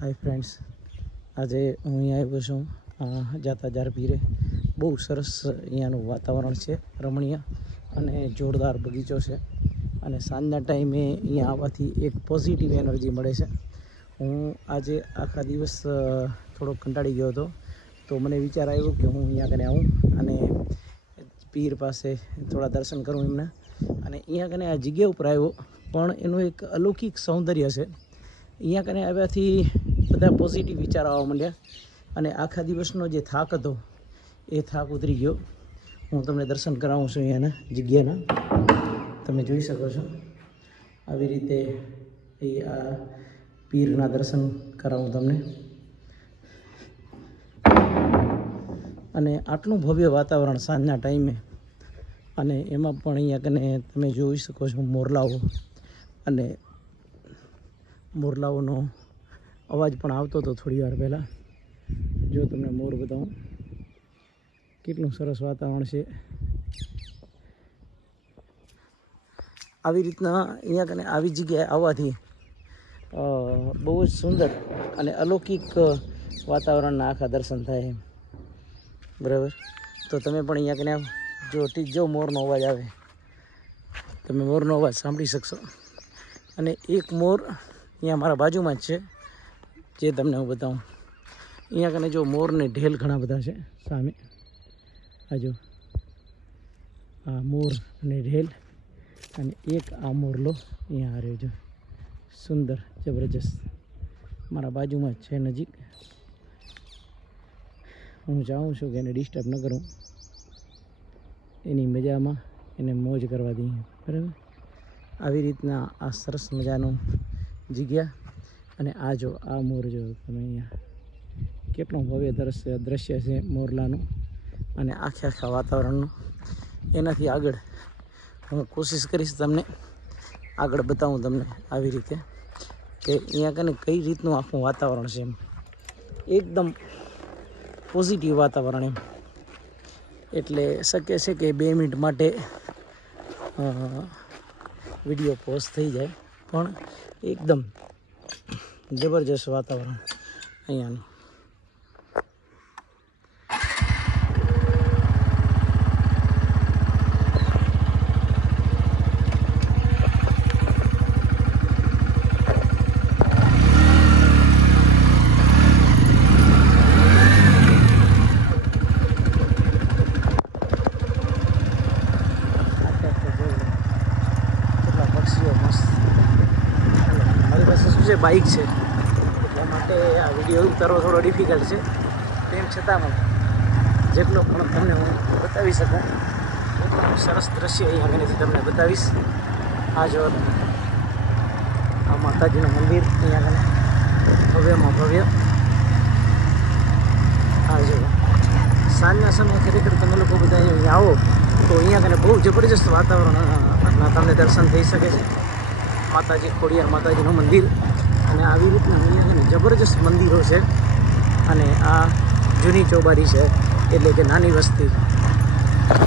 Hi friends આજે હું અહીંયા આવ્યો છું. જાતા જાર પીરે બહુ સરસ અહીંયાનું વાતાવરણ છે, રમણીય અને જોરદાર બગીચો છે. અને સાંજના ટાઈમે અહીંયા આવવાથી એક પોઝિટિવ એનર્જી મળે છે. હું આજે આખા દિવસ થોડો કંટાળી ગયો હતો. તો મને વિચાર આવ્યો કે હું અહીંયા કને આવું અને પીર પાસે થોડા દર્શન કરું એમને. અને અહીંયા કને આ જગ્યા ઉપર આવ્યો, પણ એનું એક અલૌકિક સૌંદર્ય છે. અહીંયા કને આવ્યાથી બધા પોઝિટિવ વિચાર આવવા માંડ્યા. અને આખા દિવસનો જે થાક હતો, એ થાક ઉતરી ગયો. હું તમને દર્શન કરાવું છું અહીંયાના જગ્યાના. તમે જોઈ શકો છો. આવી રીતે એ આ પીરના દર્શન કરાવું તમને. અને આટલું ભવ્ય વાતાવરણ સાંજના ટાઈમે. અને એમાં પણ અહીંયા કને તમે જોઈ શકો છો મોરલાઓ. અને મોરલાઓનો અવાજ પણ આવતો હતો થોડી વાર પહેલાં. જો તમને મોર બતાવું. કેટલું સરસ વાતાવરણ છે. આવી રીતના અહીંયા કને આવી જગ્યાએ આવવાથી બહુ જ સુંદર અને અલૌકિક વાતાવરણના આખા દર્શન થાય એમ. બરાબર? તો તમે પણ અહીંયા કને જો જો મોરનો અવાજ આવે. તમે મોરનો અવાજ સાંભળી શકશો. અને એક મોર અહીંયા મારા બાજુમાં જ છે. જે તમને હું બતાવું. અહીંયા કને જો મોર ને ઢેલ ઘણા બધા છે સામે. આ જો. આ મોર અને ઢેલ અને એક આ મોરલો અહીંયા આ રહ્યો જો. સુંદર, જબરજસ્ત. મારા બાજુમાં છે નજીક. હું ચાહું છું કે એને ડિસ્ટર્બ ન કરું. એની મજામાં એને મોજ કરવા દઈએ. બરાબર? આવી રીતના આ સરસ મજાનું જગ્યા. અને આ જો, આ મોર જો તમે અહીંયા કેટલું ભવ્ય દ્રશ્ય દ્રશ્ય છે મોરલાનું અને આખે આખા વાતાવરણનું. એનાથી આગળ હું કોશિશ કરીશ તમને આગળ બતાવું તમને આવી રીતે કે અહીંયા કને કઈ રીતનું આખું વાતાવરણ છે એમ. એકદમ પોઝિટિવ વાતાવરણ એમ. એટલે શક્ય છે કે બે મિનિટ માટે વીડિયો પોસ્ટ થઈ જાય. પણ એકદમ જબરજસ્ત વાતાવરણ અહીંયાનું આખે આખે જોઈ લો. કેટલા પક્ષીઓ મસ્ત મારી પાસે શું છે બાઇક છે, એટલા માટે આ વીડિયો ઉતારવો થોડો ડિફિકલ્ટ છે. તેમ છતાં પણ જેટલો પણ તમને હું બતાવી શકું, એટલું સરસ દ્રશ્ય અહીં આગળથી તમને બતાવીશ. આ જો આ માતાજીનું મંદિર અહીંયા આગળ ભવ્યમાં ભવ્ય. આ જો સાંજના સમયે ખરેખર તમે લોકો બધા અહીંયા આવો, તો અહીંયા કને બહુ જબરજસ્ત વાતાવરણ તમને દર્શન થઈ શકે છે. માતાજી, ખોડિયાર માતાજીનું મંદિર. અને આવી રીતના અહીંયા જબરજસ્ત મંદિરો છે. અને આ જૂની ચોબારી છે. એટલે કે નાની વસ્તી.